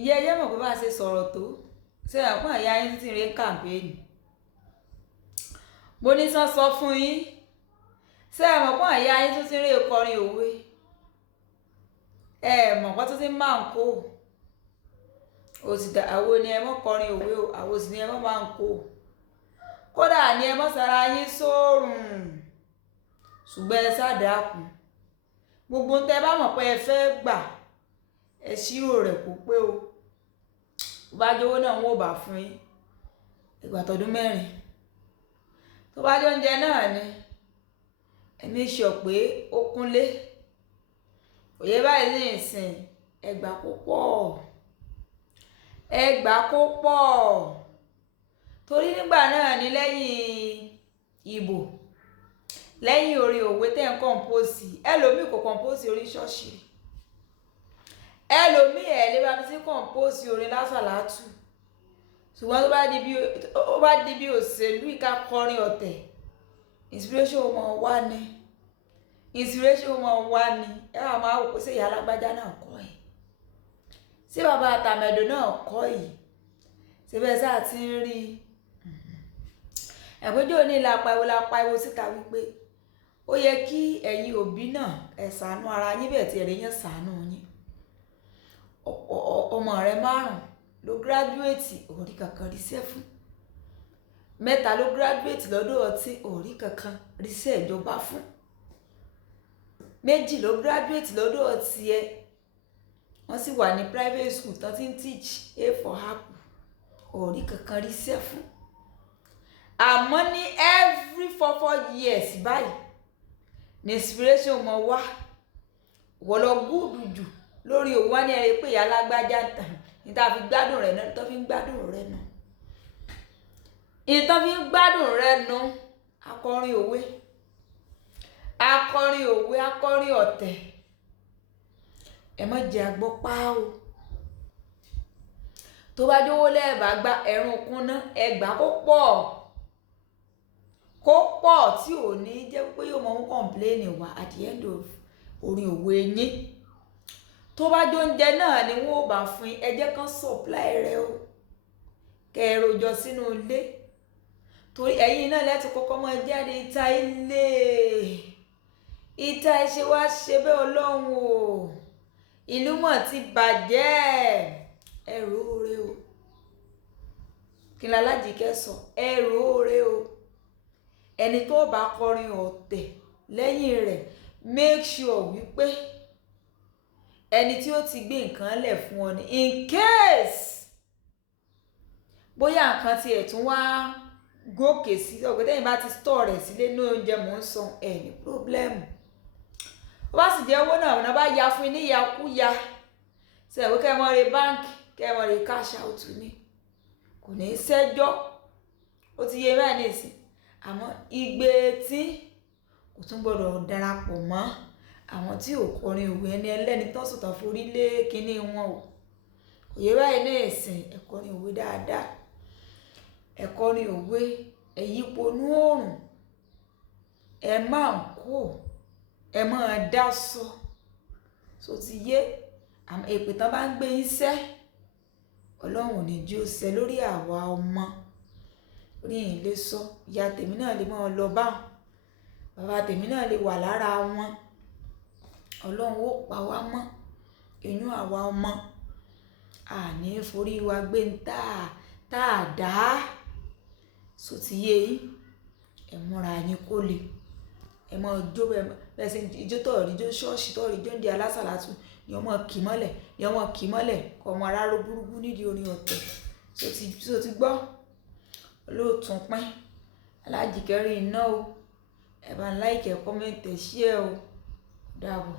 ìyá ẹyẹ mọ̀ pé bá a ṣe sọ̀rọ̀ tó ṣe àpọ́n ìyá yín títí rí kàmpéènì mo ní sọ fún yín ṣe ẹ mọ̀ pé ìyá yín títí rí kọrin òwe ẹ mọ̀ pé títí máa ń kó òsìdá àwo ni ẹ mọ̀ kọrin òwe o àwo sì ni ẹ mọ̀ máa ń kó kódà ni ẹ mọ̀ sára yín sóòrùn ṣùgbọ́n ẹ ṣàdákùn gbogbo tẹ bá mọ̀ pé ẹ fẹ́ gbà ẹ ṣírò rẹ̀ kó pé o bá jówó náà wọ́n ò bá fún yín ìgbà tọdún 4 tó bá jẹ́ oúnjẹ náà ni ẹ̀mí sọ pé ó kúnlé òye báyìí ní ìsìn ẹgbà kó pọ̀ torí nígbà náà ni lẹ́yìn ìbò lẹ́yìn orin òwe tẹ́ ń kọ̀ǹpóòsì ẹlòmíì kò kọ̀ǹpóòsì orin ṣọ́ọ̀ṣì ẹlòmíì ẹ̀ lè bá fi sí kọ̀ǹpóòsì orin lásàlátù ṣùgbọ́n tó bá di bí òṣèlú ìka kọrin ọ̀tẹ̀ inspiration wọn wá ní ẹ wà máa wò pé ṣé ìyá alágbájá náà kọ́ ẹ̀ ṣé bàbá àtàmẹ̀dò náà kọ́ yìí ṣé bẹ́ẹ̀ sáà ti ń rí ẹ̀gbẹ́jọ́ ní lápá síta wípé ó yẹ kí ẹ̀yin òbí náà ẹ ṣàánú ara yín bẹ́ẹ̀ tí ẹ̀rẹ́ yẹn ṣàánú yín ọmọ rẹ 5 ló gíráduwétì òrí kankan ríṣẹ́ fún 3 ló gíráduwétì lọ́dọ̀ ọtí òrí kankan ríṣẹ́ ìjọba fún 2 ló gíráduwétì lọ́dọ̀ ọtí ẹ wọ́n sì wà ní private school tán ti ń teach A for apple òrí kankan ríṣẹ́ fún àmọ́ ní every 4 years báyìí ní inspiration mọ̀ wá wọ́n lọ gúdù jù lórí òwò ní ẹ̀rẹ́ pé ìyá alágbájá tàn níta fi gbádùn rẹ̀ náà tó fi ń gbádùn rẹ̀ nù ìtàn fi ń gbádùn rẹ̀ nù akọrin òwe akọrin ọ̀tẹ̀ ẹ má jẹ́ agbọ́ páò tó bá jówó lẹ́ẹ̀bà gba ẹ̀rùn kúnná ẹgbà kó pọ̀ tí ò ní jẹ́ pé yóò mọ̀ ń kọ̀ǹpléènì wá at the end of orin òwe yín tó bá jó oúnjẹ náà ni wọ́n ò bá fún ẹ jẹ́ kán supply rẹ o kẹròjọ sínú ilé torí ẹ̀yin náà lẹ́tù kọ́kọ́ mọ́ jáde ìta ilé ìta ẹṣẹ́ wá ṣe bẹ́ẹ̀ ọlọ́run o ìlú mọ̀ ti bàjẹ́ ẹrù oore o kí ni Alájìkẹ́ sọ ẹrù oore o ẹni tó bá kọrin ọ̀tẹ̀ lẹ́yìn rẹ̀ make sure wípé ẹni tí ó ti gbé nǹkan lẹ̀ fún ọ ní in case bóyá nǹkan tí ẹ̀ tún wá gòkè sí ọ̀gbẹ́ tẹ́yìn bá ti store rẹ̀ sílé ní oúnjẹ mò ń san ẹ̀ ní problem ó bá sì jẹ́ owó náà ọ̀nà bá ya fún ní yakúya sẹ̀wé kẹ́mọ́ rẹ̀ báńkì kẹ́mọ́ rẹ̀ cash out ní kò ní í ṣẹ́jọ́ ó ti yé báyìí nìsín àmọ́ igbe tí kò tún gbọ́dọ̀ darapọ̀ mọ́ àwọn tí ò kọrin òwe ẹni ẹlẹ́ni tó sọ̀tà forí lé kínní wọn o kò yé báyìí ní ìsìn ẹ̀kọrin òwe dáadáa ẹ̀kọrin òwe ẹ̀yípo inú oòrùn ẹ máa ń kó ẹ máa dá so ti yé àmọ́ èpè tán bá ń gbé iṣẹ́ ọlọ́run ò ní jí ó ṣẹ lórí àwa ọmọ orí yìí lè sọ ìyá tèmi náà lè máa lọ báwọn bàbá tèmi náà lè wà lára wọn ọlọ́run ó pa wá mọ́ inú àwa ọmọ àní forí wa gbé ń tá a dá so ti yé yín ẹ múra yín kó lè ẹ mọ jó bẹ́ẹ̀ ṣe ijó tọ̀rí jó ṣọ́ọ̀ṣì tọ̀rí jó ń di alásàlátù ni ọmọ kì mọ́lẹ̀ kọ ọmọ aráró burúkú nídìí orin ọ̀tẹ̀ so ti gbọ́ olóòtún pín Alájìkẹ́ rí iná o ẹ bá ń láìkẹ́ kọ́mẹ́ǹtì ṣíẹ̀ o dàbọ̀.